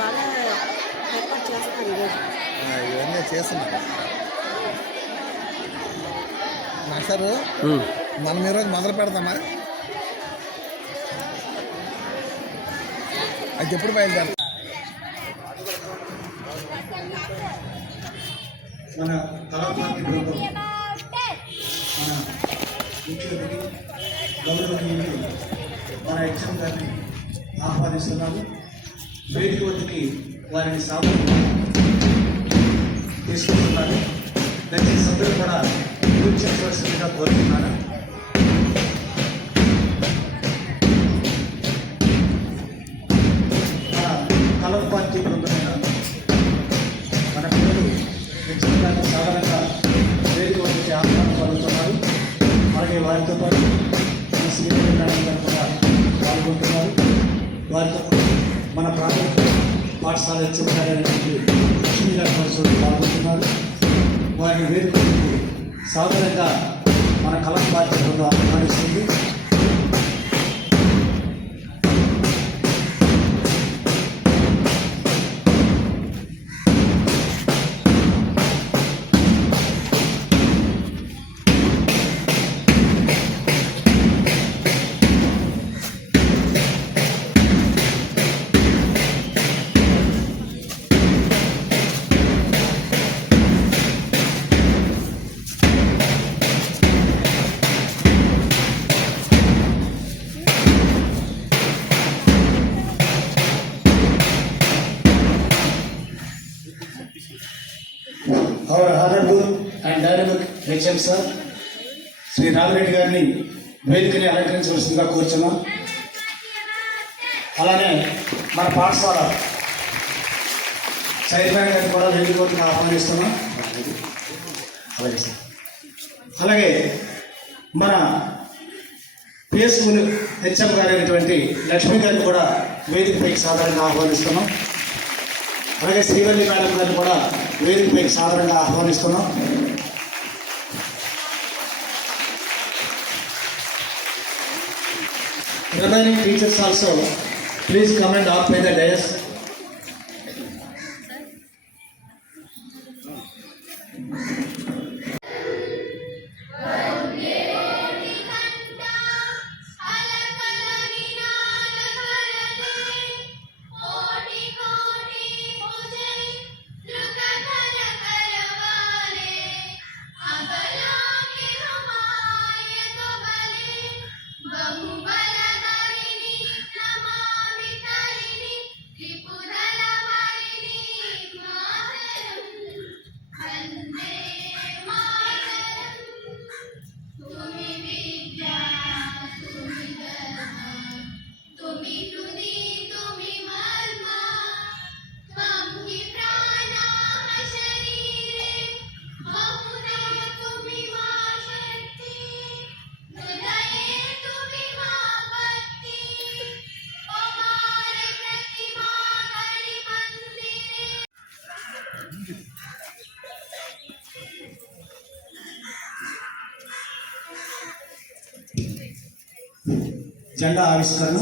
బాగా ఏర్పాటు చేస్తారు ఈరోజు. ఇవన్నీ చేస్తున్నారు మాస్టరు. మనం ఈరోజు మొదలు పెడతామా? అది ఎప్పుడు బయలుదేరతాం? మన కళాకారుని బృందం మన ముఖ్యులకి గౌరవనీయులు మన ఎగ్జామ్ గారిని ఆహ్వానిస్తున్నాము. వేదిక వద్దకి వారిని సాధారణ తీసుకుంటున్నారు. దయచేసి సభ్యులు కూడా పూర్తి చేయవలసిందిగా కోరుతున్నాను. మన కలర్ పార్టీ బృందమైన మన పిల్లలు ఎగ్జామ్ గారిని సాధారణంగా వేదిక వద్దకి ఆహ్వానం పలుకుతున్నారు. అలాగే వారితో పాటు మన శ్రీనివాస మేడం గారు కూడా పాల్గొంటున్నారు. వారితో మన ప్రాథమిక పాఠశాల హెచ్చరికైనటువంటి లక్ష్మీ గారు పాల్గొంటున్నారు. వారిని వేడుకలకు సాధారణంగా మన కళా పార్టీ బృందం ఆహ్వానిస్తుంది. Our honorable and dynamic HM sir, Shri Ramireddy గారిని వేదికని అలంకరించవలసిందిగా కోరుచున్నాం. అలానే మన పాఠశాల చైర్మన్ గారిని కూడా వేదికగా ఆహ్వానిస్తున్నాం. అలాగే సార్. అలాగే మన పిఎస్ హెచ్ఎం గారు అయినటువంటి లక్ష్మీ గారిని కూడా వేదికపైకి సాధారణంగా ఆహ్వానిస్తున్నాం. అలాగే శ్రీవల్లి మేడం గారిని కూడా వేదికపైకి సాధారణంగా ఆహ్వానిస్తున్నాం. Remaining teachers also, please come and occupy the dais. జెండా ఆవిష్కరణ.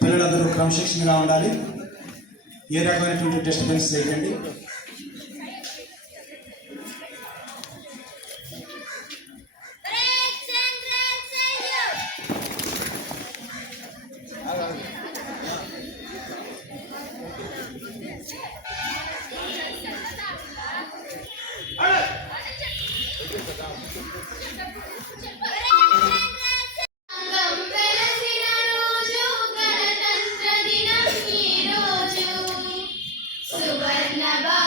పిల్లలందరూ క్రమశిక్షణగా ఉండాలి. ఏ రకమైనటువంటి డిస్టర్బెన్స్ చేయకండి. Naba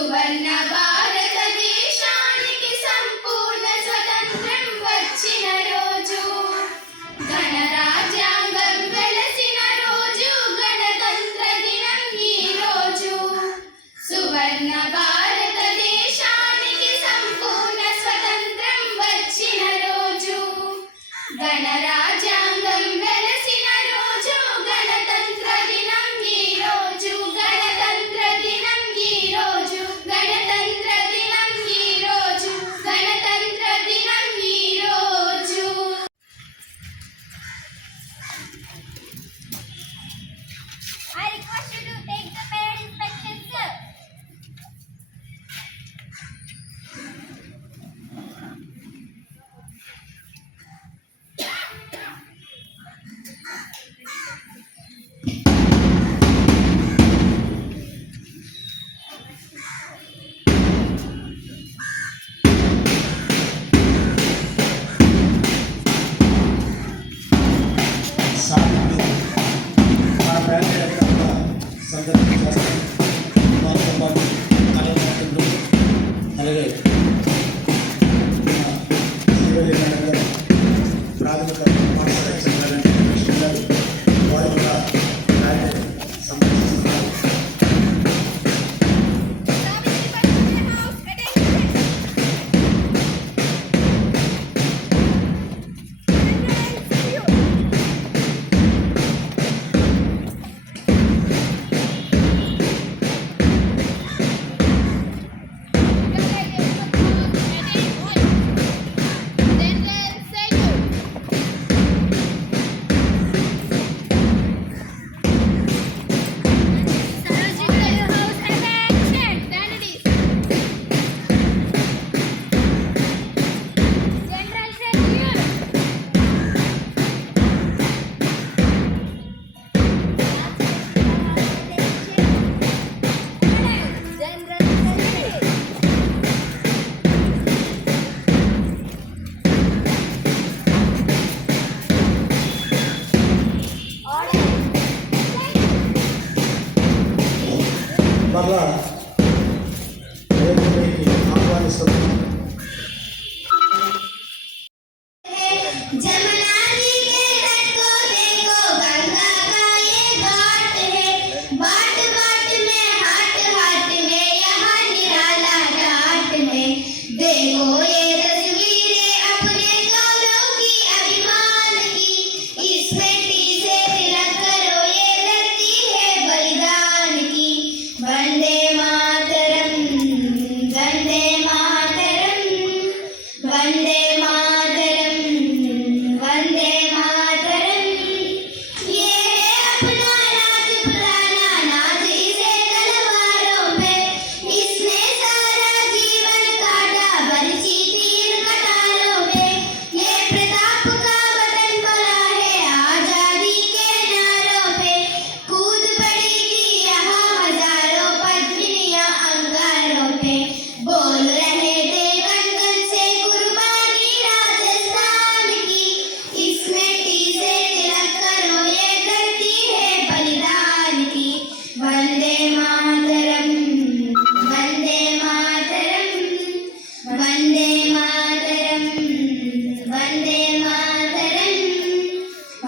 సువర్ణ భారతదేశానికి సంపూర్ణ స్వతంత్రం వచ్చిన రోజు, గణరాజ్యాంగం వెలసిన రోజు, గణతంత్ర దినం ఈ రోజు. సువర్ణ భారతదేశానికి సంపూర్ణ స్వతంత్రం వచ్చిన రోజు, గణరాజ్యాంగం వెలసిన రోజు, గణతంత్ర దినం ఈ రోజు. గణతంత్ర దినం ఈ రోజు, గణతంత్ర దినం ఈ రోజు, గణతంత్ర దినం ఈ రోజు. I request you to take the parade inspection, sir. సాధించి మన ప్యాకేజ్ సందర్శన చేస్తాం. వారితో పాటు కార్యకర్తలు అలాగే ప్రాథమిక పాఠశాల కృష్ణ గారు వారు కూడా ప్యాకేజ్ సందర్శిస్తున్నారు. మరలా ఆహ్వానిస్తున్నాం. जमुना जी के तट को देखो, गंगा का ये घाट है, बाट बाट में हाट हाट में यहाँ निराला घाट है. देखो ये तस्वीरें अपने गौरव की, अभिमान की, इस मिट्टी से तिलक करो, ये धरती है बलिदान की. वंदे मातरम, वंदे मातरम, वंदे मातरम, वंदे मातरम. ये है अपना राज पुराना, नाज इसे तलवारों पे, इसने सारा जीवन काटा बरछी तीर कटारों पे. ये प्रताप का वतन बना है आजादी के नारों पे, कूद पड़ेगी यहाँ हजारों पत्नियां अंगारों पे. बोल रहे थे कण कण से कुर्बानी राजस्थान की, इस मिट्टी से तिलक करो, ये धरती है बलिदान की. वंदे मातरम, वंदे मातरम, वंदे मातरम, वंदे मातरम,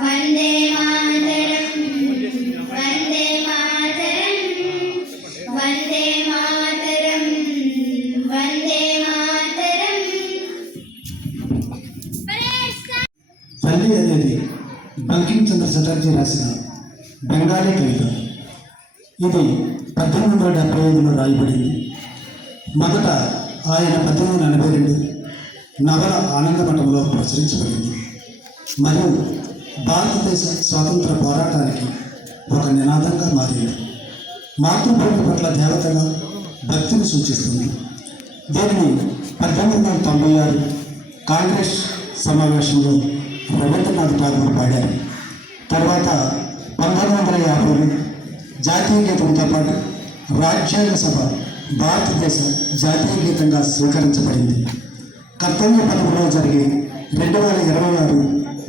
वंदे मातरम, वंदे मातरम, वंदे मातरम, वंदे मातरम. తల్లి అనేది బంకిం చంద్ర చటర్జీ రాసిన బెంగాలీ కవిత. ఇది 1875లో రాయబడింది. మొదట ఆయన 1882 నవల ఆనందమఠంలో ప్రచురించబడింది మరియు భారతదేశ స్వాతంత్ర పోరాటానికి ఒక నినాదంగా మారింది. మాతృభూమి పట్ల దేవతగా భక్తిని సూచిస్తుంది. దీనిని 1896 కాంగ్రెస్ సమావేశంలో రవీంద్రనాథ్ ఠాగూర్ పాడారు. తర్వాత 1950 జాతీయ గీతంతో పాటు రాజ్యాంగ సభ భారతదేశ జాతీయ గీతంగా స్వీకరించబడింది. కర్తవ్య పథంలో జరిగే 2026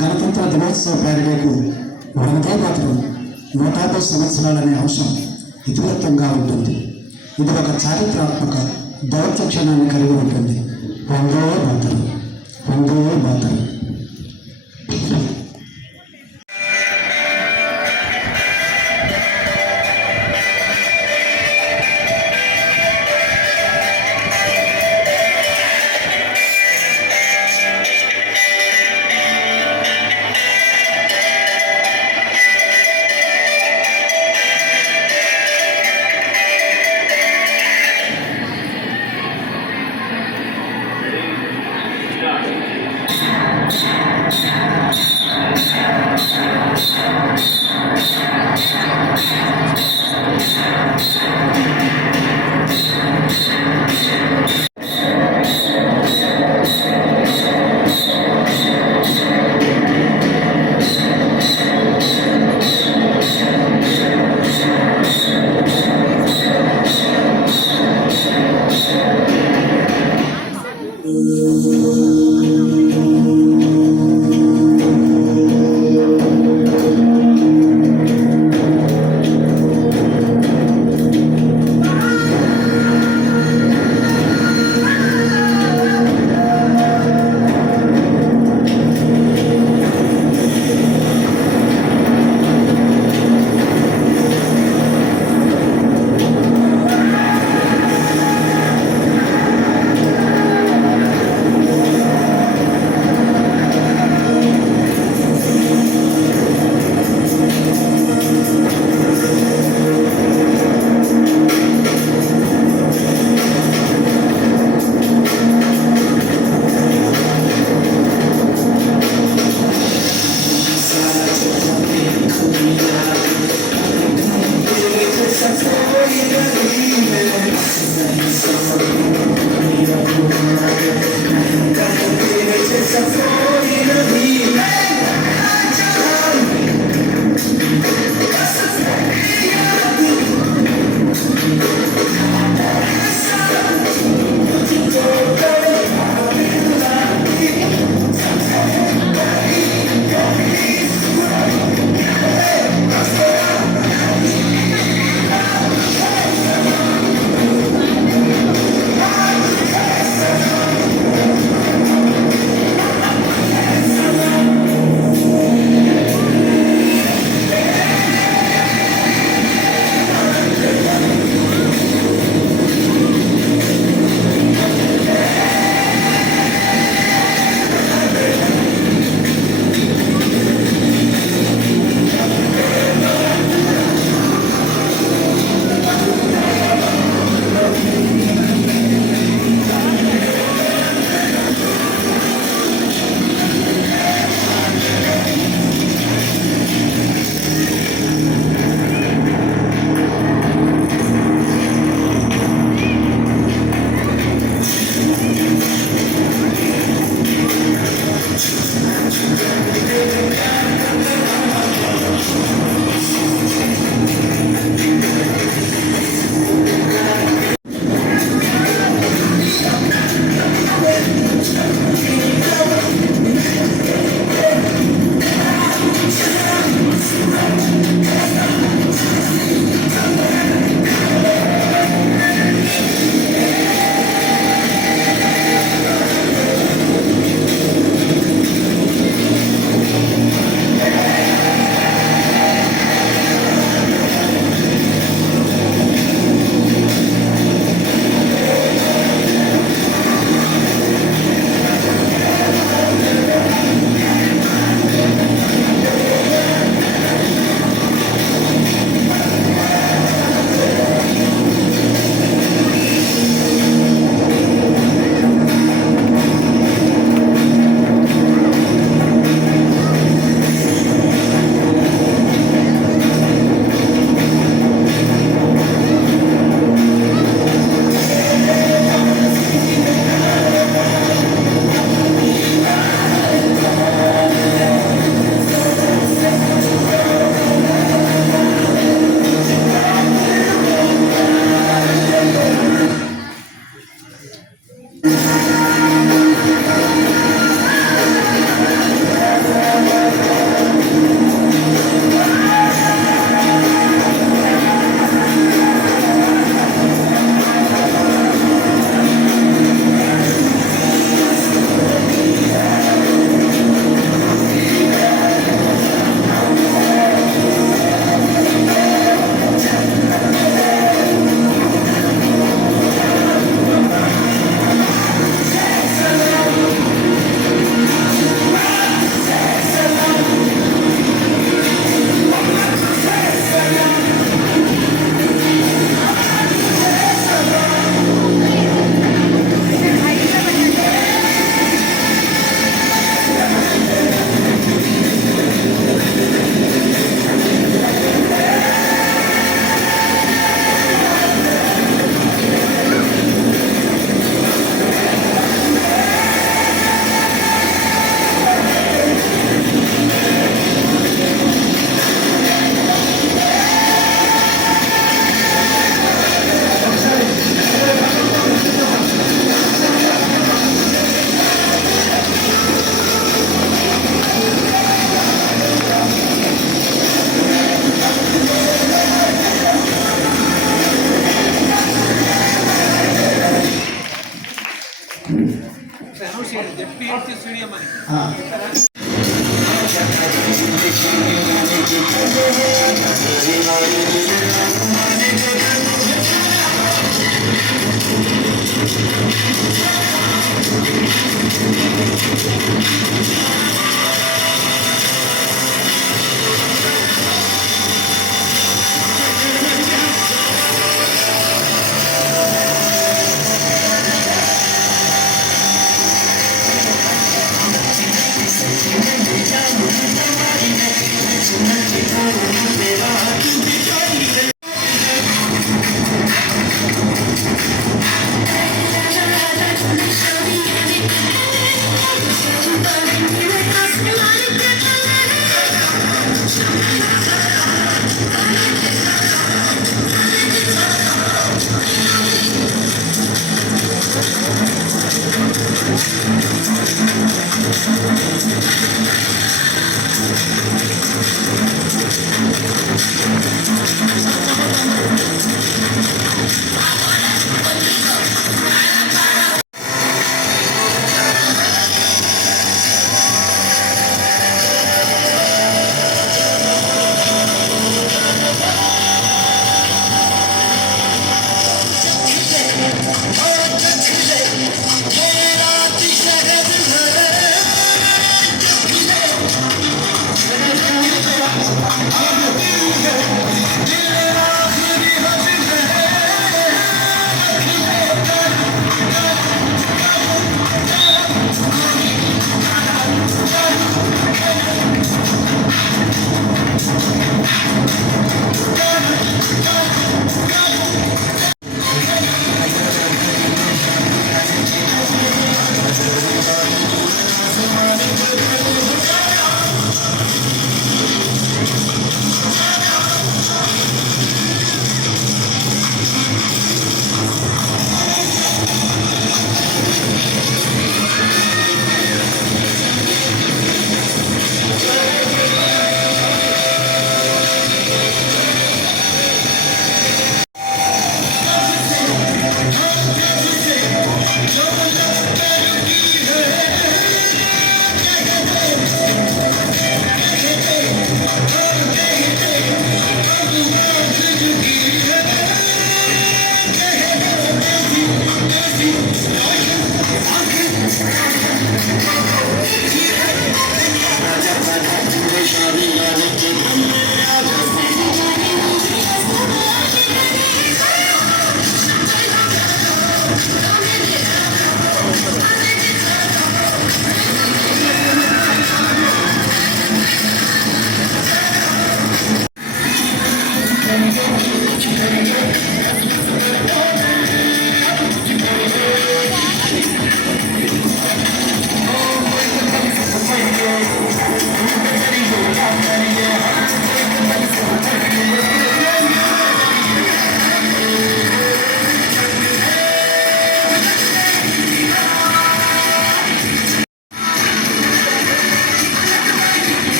గణతంత్ర దినోత్సవ ప్యారడేకు వందే మాతరం 150 సంవత్సరాలనే అంశం ఇతివృత్తంగా ఉంటుంది. ఇది ఒక చారిత్రాత్మక దౌత్య క్షణాన్ని కలిగి ఉంటుంది. వందే మాతరం, వందే మాతరం.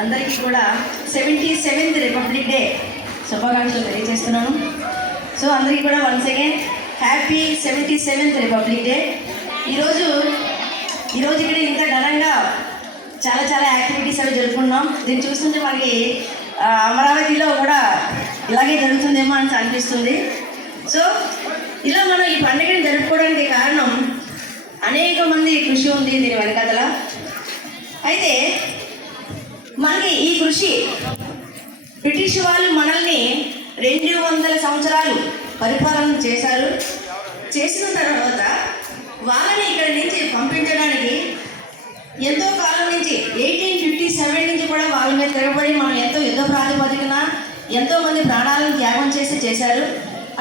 అందరికీ కూడా 77th రిపబ్లిక్ డే శుభాకాంక్షలు తెలియజేస్తున్నాను. సో అందరికీ కూడా once again happy 77th republic day. ఈరోజు ఇక్కడ ఇంత ఘనంగా చాలా యాక్టివిటీస్ అవి జరుపుకున్నాం. దీన్ని చూస్తుంటే మనకి అమరావతిలో కూడా ఇలాగే జరుగుతుందేమో అని అనిపిస్తుంది. సో ఇలా మనం ఈ పండుగను జరుపుకోవడానికి కారణం అనేక మంది కృషి ఉంది దీని వెనకతల. అయితే మనకి ఈ కృషి బ్రిటిష్ వాళ్ళు మనల్ని 200 సంవత్సరాలు పరిపాలన చేశారు. చేసిన తర్వాత వాళ్ళని ఇక్కడి నుంచి పంపించడానికి ఎంతో కాలం నుంచి 1857 నుంచి కూడా వాళ్ళ మీద తిరగబడి మనం ఎంతో యుద్ధ ప్రాతిపదికన ఎంతో మంది ప్రాణాలను త్యాగం చేశారు.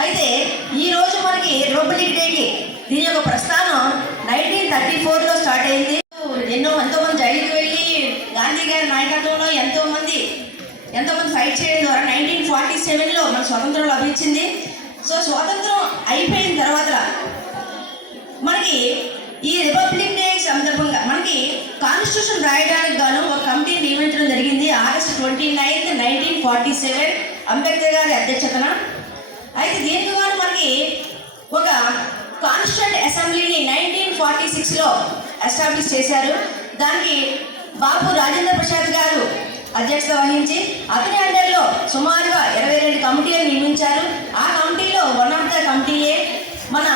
అయితే ఈరోజు మనకి రిపబ్లిక్ డేకి దీని యొక్క ప్రస్థానం 1934లో స్టార్ట్ అయింది. ఎంతోమంది జైలుకి వెళ్ళి గాంధీ గారి నాయకత్వంలో ఎంతోమంది ఫైట్ చేయడం ద్వారా 1947లో మన స్వతంత్రం లభించింది. సో స్వాతంత్రం అయిపోయిన తర్వాత మనకి ఈ రిపబ్లిక్ డే సందర్భంగా మనకి కాన్స్టిట్యూషన్ రాయడానికి గాను ఒక కమిటీని నియమించడం జరిగింది. ఆగస్టు 29, 1947 అంబేద్కర్ గారి అధ్యక్షతన. అయితే దీనికి గాను మనకి ఒక కాన్స్టిట్యూంట్ అసెంబ్లీని 1946లో ఎస్టాబ్లిష్ చేశారు. దానికి బాబు రాజేంద్ర ప్రసాద్ గారు అధ్యక్షత వహించి అతని అండర్లో సుమారుగా 22 కమిటీలు నియమించారు. ఆ కమిటీలో వన్ ఆఫ్ ద కమిటీయే మన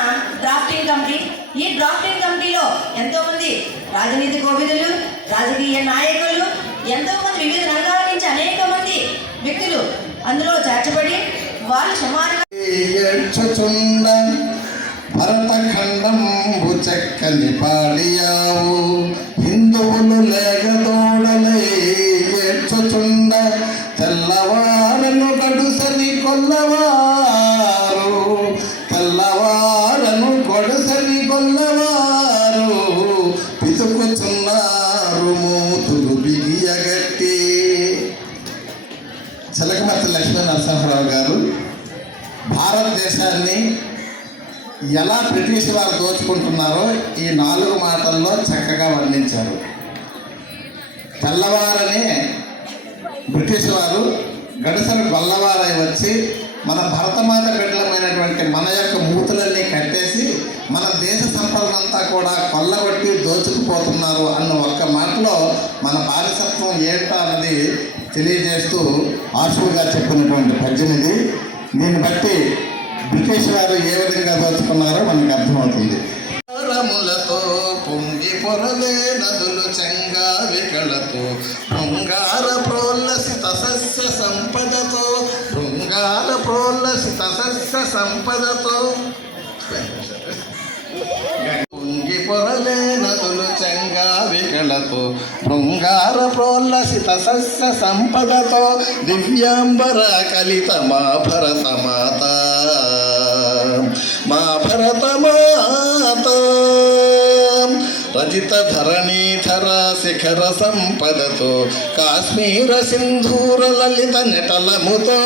డ్రాఫ్టింగ్ కమిటీ. ఈ డ్రాఫ్టింగ్ కమిటీలో ఎంతోమంది రాజనీతి కోవిదులు, రాజకీయ నాయకులు, ఎంతోమంది వివిధ రంగాల నుంచి అనేక మంది వ్యక్తులు అందులో చేర్చబడి వాళ్ళు సుమారుగా భరతఖండంబు చెక్కని పాడియావు హిందువులు లేగదోడలే ఏడ్చుచుండ తెల్లవారను గడుసని కొల్లవారు తెల్లవారను గడుసని కొల్లవారు పితుకుచున్నారు మూతులు బిగియగట్టి. చిలకమర్తి లక్ష్మీ నరసింహారావు గారు భారతదేశాన్ని ఎలా బ్రిటిష్ వారు దోచుకుంటున్నారో ఈ 4 మాటల్లో చక్కగా వర్ణించారు. తెల్లవారనే బ్రిటిష్ వారు గడుసలు గొల్లవారై వచ్చి మన భరతమాత బిడ్డలమైనటువంటి మన యొక్క మూతులన్నీ కట్టేసి మన దేశ సంపదనంతా కూడా కొల్లగొట్టి దోచుకుపోతున్నారు అన్న ఒక్క మాటలో మన బానిసత్వం ఏంటో అన్నది తెలియజేస్తూ ఆశువుగా చెప్పినటువంటి పద్యం ఇది. దీన్ని బట్టి బ్రిటిష్ వారు ఏ విధంగా దోచుకున్నారో మనకు అర్థమవుతుంది. రములతో పొంగి పొరలే నదులు చెంగా వికళతో బృంగార ప్రోల్లసిత సస్య సంపదతో బృంగార ప్రోల్లసిత సస్య సంపదతో పొంగి పొరలే నదులు చెంగా వికళతో బృంగార ప్రోల్లసిత సస్య సంపదతో దివ్యాంబర కలిత మా భరతమాత మా భరతమాత రజిత ధరణీధర శిఖర సంపదతో కాశ్మీర సింధూర లలిత నెటలముతో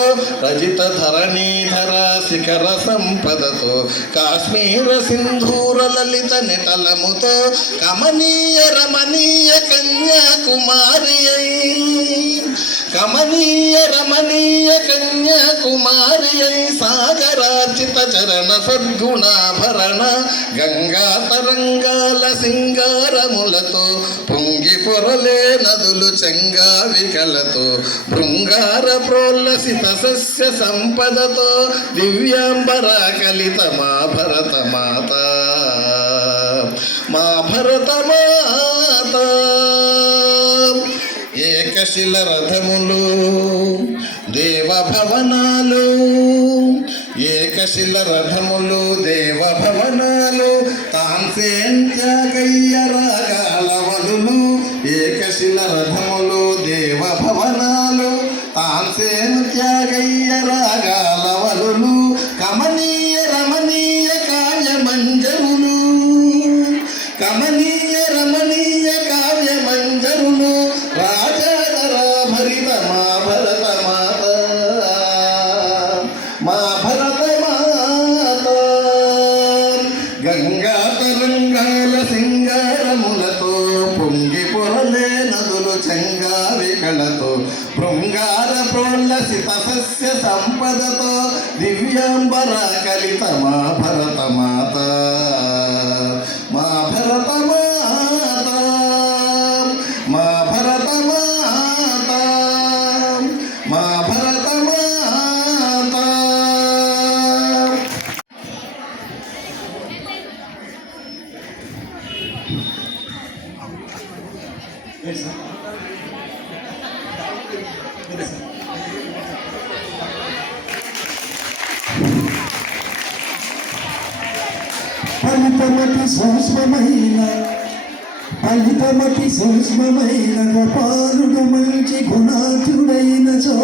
రజిత ధరణీధర శిఖర సంపదతో కాశ్మీర సింధూర లలిత నెటలముతో కమనీయ రమణీయ కన్యాకుమారి కమనీయ రమణీయ కన్యాకుమారి సాగరార్చిత చరణ సద్గుణాభరణ గంగా తరంగాల సింగారములతో పొంగి పొరలే నదులు చెంగా వికలతో బృంగార ప్రోల్లసిత సస్య సంపదతో దివ్యాంబర కలిత మా భరతమాత మా భరతమాత. ఏకశిల రథములు దేవభవనాలు ఏకశిల రథములు దేవభవనాలు తాన్సేన్ త్యాగయ్య రాగాలవలులు ఏకశిల రథములు దేవభవనాలు తాన్సేన్ త్యాగయ్య రాగాలవలులు కమనీయ రమణీయ కావ్యమంజరులు కమనీయ రమణీయ కావ్యమంజరులు రాజాధర భరిత మా భరతమాత మా భరతమాత గంగా తరంగాల సింగారములతో పొంగి పొరలే నదులు చెంగా వికళతో బృంగార ప్రోల్లసిత సస్య సంపదతో దివ్యాంబర కలిత మా భరతమాత మా భరతమాత మా భరతమాత మా భరతమాత. ఏంటి సార్ ఏంటి సార్ ఫలితమతి సూక్ష్మమైన గోపాలుడు మంచి గుణాతుడైనచో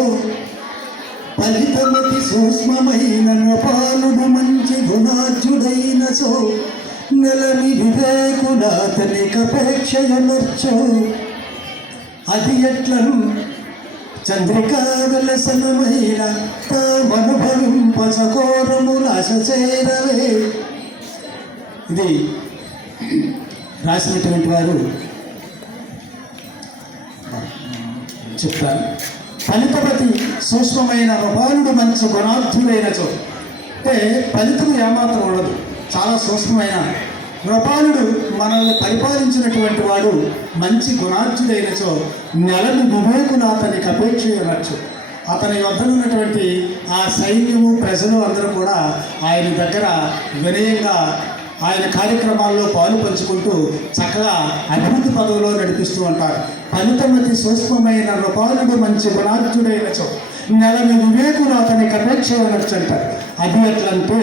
ఫలితమతి సూక్ష్మమైన గోపాలుడు మంచి గుణాతుడైనచో నెలని వివేకుడాతనికపేక్షయనర్చో అది ఎట్లను చంద్రికా విలసనమైన తామనుభవింపచకోరములాశ చేరవే. ఇది రాసినటువంటి వారు చెప్తారు. ఫలితపతి సూక్ష్మమైన రూపాలుడు మంచి గుణార్థులైనచో, అంటే ఫలితం ఏమాత్రం ఉండదు, చాలా సూక్ష్మమైన రూపాలుడు మనల్ని పరిపాలించినటువంటి వాడు మంచి గుణార్థుడైనచో నెలని వివేకులు అతనికి అపేక్షించవచ్చు. అతని వద్ద ఉన్నటువంటి ఆ సైన్యము ప్రజలు అందరూ కూడా ఆయన దగ్గర వినయంగా ఆయన కార్యక్రమాల్లో పాలు పంచుకుంటూ చక్కగా అభివృద్ధి పదవిలో నడిపిస్తూ ఉంటారు. ఫలితమతి సూక్ష్మమైన రూపాలుడు మంచి గుణార్థుడైనచో నెలని వివేకులు అతనికి అపేక్షించవచ్చు అంటారు. అది ఎట్లంటే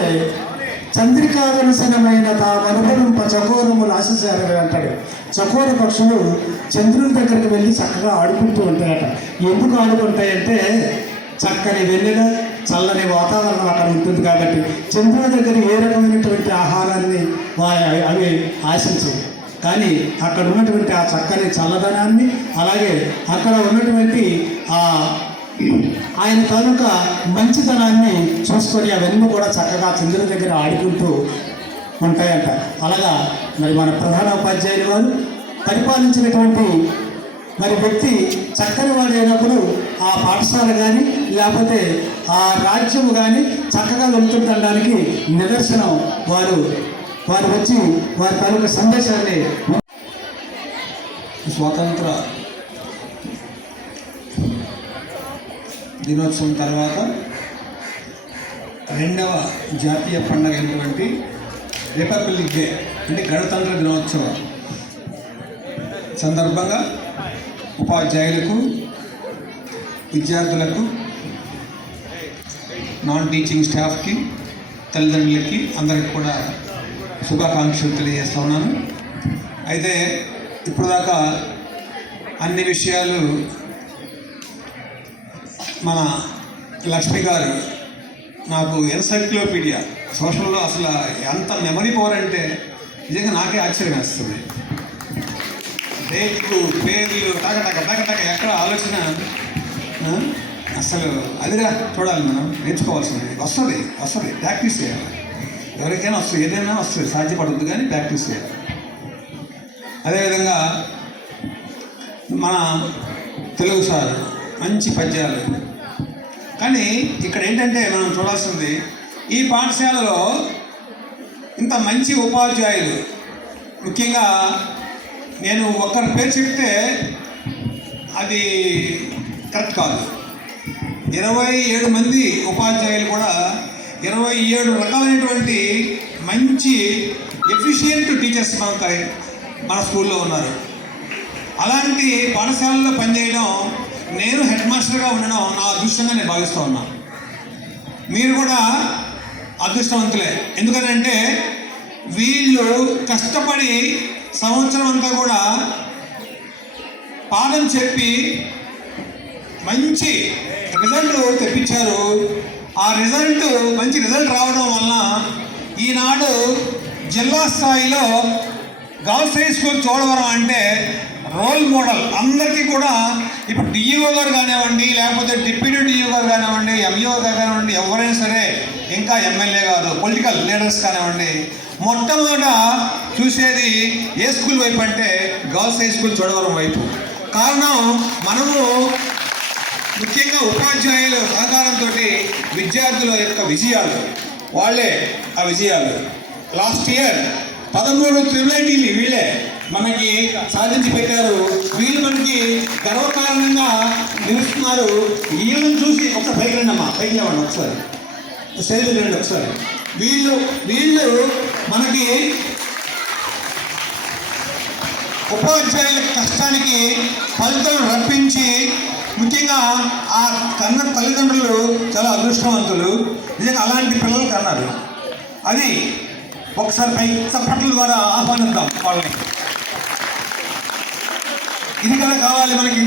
చంద్రికా విలసనమైన తామనుభవింప చకోరములు ఆశించారని అంటాడు. చకోర పక్షులు చంద్రుని దగ్గరికి వెళ్ళి చక్కగా ఆడుకుంటూ ఉంటాయట. ఎందుకు ఆడుకుంటాయంటే చక్కని వెన్నెల చల్లని వాతావరణం అక్కడ ఉంటుంది కాబట్టి చంద్రుని దగ్గర ఏ రకమైనటువంటి ఆహారాన్ని అవి ఆశించవు. కానీ అక్కడ ఉన్నటువంటి ఆ చక్కని చల్లదనాన్ని, అలాగే అక్కడ ఉన్నటువంటి ఆయన తాలూకా మంచితనాన్ని చూసుకొని అవన్నీ కూడా చక్కగా చంద్రుని దగ్గర ఆడుకుంటూ ఉంటాయంట. అలాగా మరి మన ప్రధాన ఉపాధ్యాయులు వారు పరిపాలించినటువంటి మరి వ్యక్తి చక్కని వాడు అయినప్పుడు ఆ పాఠశాల కానీ లేకపోతే ఆ రాజ్యము కానీ చక్కగా వెళ్తుండడానికి నిదర్శనం వారు వచ్చి వారి తాలూకా సందేశాన్ని. స్వాతంత్ర దినోత్సవం తర్వాత రెండవ జాతీయ పండుగ అయినటువంటి రిపబ్లిక్ డే అంటే గణతంత్ర దినోత్సవం సందర్భంగా ఉపాధ్యాయులకు, విద్యార్థులకు, నాన్ టీచింగ్ స్టాఫ్కి, తల్లిదండ్రులకి అందరికి కూడా శుభాకాంక్షలు తెలియజేస్తా ఉన్నాను. అయితే ఇప్పుడు దాకా అన్ని విషయాలు మన లక్ష్మి గారు నాకు ఎన్సైక్లోపీడియా సోషల్లో అసలు ఎంత మెమరీ పవర్ అంటే నిజంగా నాకే ఆశ్చర్యం వేస్తుంది. డేట్లు, పేర్లు టక ఎక్కడ ఆలోచన అసలు అదిగా చూడాలి, మనం నేర్చుకోవాల్సింది. వస్తుంది ప్రాక్టీస్ చేయాలి. ఎవరికైనా వస్తుంది, ఏదైనా వస్తుంది, సాధ్యపడద్దు కానీ ప్రాక్టీస్ చేయాలి. అదేవిధంగా మన తెలుగు సార్ మంచి పద్యాలు. కానీ ఇక్కడ ఏంటంటే మనం చూడాల్సింది, ఈ పాఠశాలలో ఇంత మంచి ఉపాధ్యాయులు, ముఖ్యంగా నేను ఒక్కరి పేరు చెప్తే అది కరెక్ట్ కాదు. 27 మంది ఉపాధ్యాయులు కూడా 27 రకాలైనటువంటి మంచి ఎఫిషియెంట్ టీచర్స్ మన స్కూల్లో ఉన్నారు. అలాంటి పాఠశాలలో పనిచేయడం, నేను హెడ్ మాస్టర్గా ఉండడం నా అదృష్టంగా నేను భావిస్తూ ఉన్నాను. మీరు కూడా అదృష్టవంతులే. ఎందుకనంటే వీళ్ళు కష్టపడి సంవత్సరం అంతా కూడా పాఠం చెప్పి మంచి రిజల్ట్ తెప్పించారు. ఆ మంచి రిజల్ట్ రావడం వలన ఈనాడు జిల్లా స్థాయిలో గర్ల్స్ హై స్కూల్ చోడవరం అంటే రోల్ మోడల్ అందరికీ కూడా. ఇప్పుడు డిఈఓ గారు కానివ్వండి, లేకపోతే డిప్యూటీ డిఈఓ గారు కానివ్వండి, ఎంఈఓ గారు కానివ్వండి, ఎవరైనా సరే, ఇంకా ఎమ్మెల్యే గారు, పొలిటికల్ లీడర్స్ కానివ్వండి, మొట్టమొదట చూసేది ఏ స్కూల్ వైపు అంటే గర్ల్స్ హై స్కూల్ చోడవరం వైపు. కారణం మనము ముఖ్యంగా ఉపాధ్యాయుల సహకారంతో విద్యార్థుల యొక్క విజయాలు, వాళ్ళే ఆ విజయాలు. లాస్ట్ ఇయర్ 13 ట్రిబుల్ వీళ్ళే మనకి సాధించి పెట్టారు. వీళ్ళు మనకి గర్వకారణంగా నిలుస్తున్నారు. వీళ్ళని చూసి ఒకసారి పైకి రండి అమ్మా, పైకి లేవండి ఒకసారి, స్టేజ్ రండి ఒకసారి. వీళ్ళు మనకి ఉపాధ్యాయుల కష్టానికి ఫలితం రప్పించి ముఖ్యంగా ఆ కన్న తల్లిదండ్రులు చాలా అదృష్టవంతులు. నిజంగా అలాంటి పిల్లలు కన్నారు. అది ఒకసారి పై చప్పట్ల ద్వారా ఆహ్వానిద్దాం వాళ్ళని. ఇది కదా కావాలి మనకి.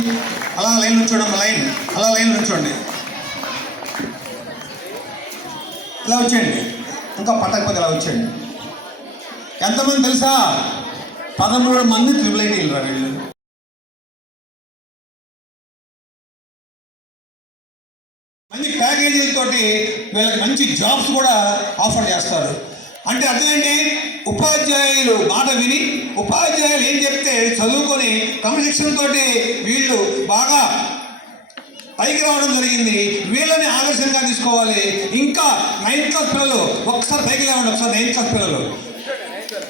అలా లైన్ నుంచోండి, అలా లైన్ నుంచోండి. ఇలా వచ్చేయండి, ఇంకా పట్టకపోతే ఇలా వచ్చేయండి. ఎంతమంది తెలుసా? 13 మంది ట్రిపుల్ ఐటీలు రా వీళ్ళు. మంచి ప్యాకేజీలతోటి వీళ్ళకి మంచి జాబ్స్ కూడా ఆఫర్ చేస్తారు. అంటే అర్థం ఏంటి? ఉపాధ్యాయులు మాట విని ఉపాధ్యాయులు ఏం చెప్తే చదువుకొని క్రమశిక్షణ తోటి వీళ్ళు బాగా పైకి రావడం జరిగింది. వీళ్ళని ఆదర్శంగా తీసుకోవాలి. ఇంకా 9th క్లాస్ పిల్లలు ఒకసారి పైకి లేవండి. ఒకసారి 9th క్లాస్ పిల్లలు,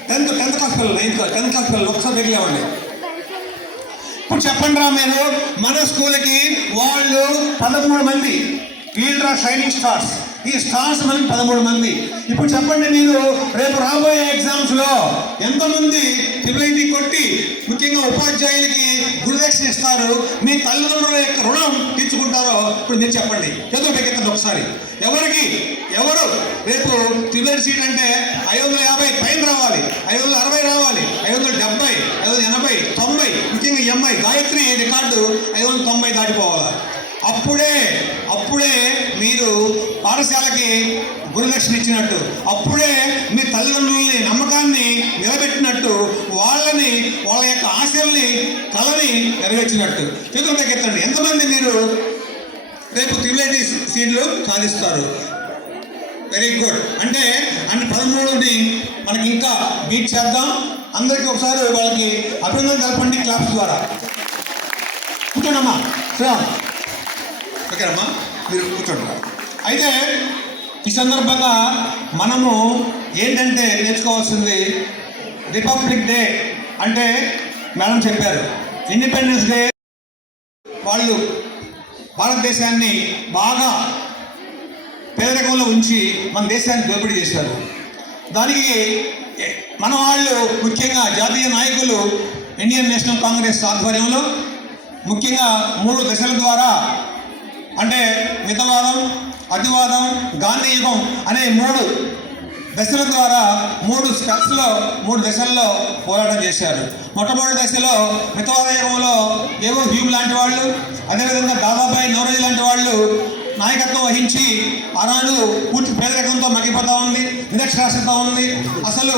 10th క్లాస్ పిల్లలు, 10th క్లాస్ పిల్లలు ఒకసారి పైకి లేవండి. ఇప్పుడు చెప్పండి రా, మీరు మన స్కూల్కి వాళ్ళు 13 మంది వీళ్ళ షైనింగ్ స్టార్స్. ఈ స్టార్స్ మంది 13 మంది. ఇప్పుడు చెప్పండి, మీరు రేపు రాబోయే ఎగ్జామ్స్లో ఎంతమంది ట్రిపుల్ ఐటీ కొట్టి ముఖ్యంగా ఉపాధ్యాయులకి గురుదక్షిణ ఇస్తారు, మీ తల్లిదండ్రుల యొక్క రుణం తీర్చుకుంటారో ఇప్పుడు మీరు చెప్పండి. చదువు పెక్కెత్తండి ఒకసారి. ఎవరు రేపు ట్రిపుల్ ఐటీ సీట్ అంటే 550 పైన రావాలి, 560 రావాలి, 570, 580, 90. ముఖ్యంగా ఈ అమ్మాయి గాయత్రి రికార్డు 590 దాటిపోవాలి. అప్పుడే మీరు పాఠశాలకి గురుదక్షిణ ఇచ్చినట్టు, అప్పుడే మీ తల్లిదండ్రులని నమ్మకాన్ని నిలబెట్టినట్టు, వాళ్ళ యొక్క ఆశల్ని కళని నెరవేర్చినట్టు. చేతులు ఎత్తండి. ఎంతమంది మీరు రేపు ట్రిపుల్ ఐటీ సీట్లు సాధిస్తారు? Very good. అంటే 13ని మనకి ఇంకా బీట్ చేద్దాం. అందరికీ ఒకసారి వాళ్ళకి అభినందన తెలపండి క్లాప్స్ ద్వారా. కూర్చోండమ్మా, ఓకేనమ్మా, మీరు కూర్చోండి. అయితే ఈ సందర్భంగా మనము ఏంటంటే నేర్చుకోవాల్సింది, రిపబ్లిక్ డే అంటే మేడం చెప్పారు, ఇండిపెండెన్స్ డే వాళ్ళు భారతదేశాన్ని బాగా పేదరికంలో ఉంచి మన దేశాన్ని దోపిడీ చేశారు. దానికి మన వాళ్ళు ముఖ్యంగా జాతీయ నాయకులు ఇండియన్ నేషనల్ కాంగ్రెస్ ఆధ్వర్యంలో ముఖ్యంగా 3 దశల ద్వారా, అంటే మితవాదం, అతివాదం, గాంధీ యుగం అనే 3 దశల ద్వారా 3 దశల్లో పోరాటం చేశారు. మొట్టమొదటి దశలో మితవాద యుగంలో ఏవో హ్యూమ్ లాంటి వాళ్ళు, అదేవిధంగా దాదాబాయి నౌరోజీ లాంటి వాళ్ళు నాయకత్వం వహించి ఆనాడు పూర్తి పేదరికంతో మగ్గిపోతూ ఉంది, నిరక్షరాస్యత ఉంది. అసలు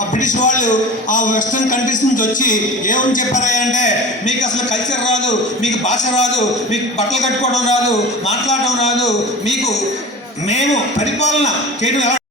ఆ బ్రిటిష్ వాళ్ళు ఆ వెస్ట్రన్ కంట్రీస్ నుంచి వచ్చి ఏమని చెప్పారంటే, మీకు అసలు కల్చర్ రాదు, మీకు భాష రాదు, మీకు బట్టలు కట్టుకోవడం రాదు, మాట్లాడటం రాదు, మేము పరిపాలన చేయడం ఎలా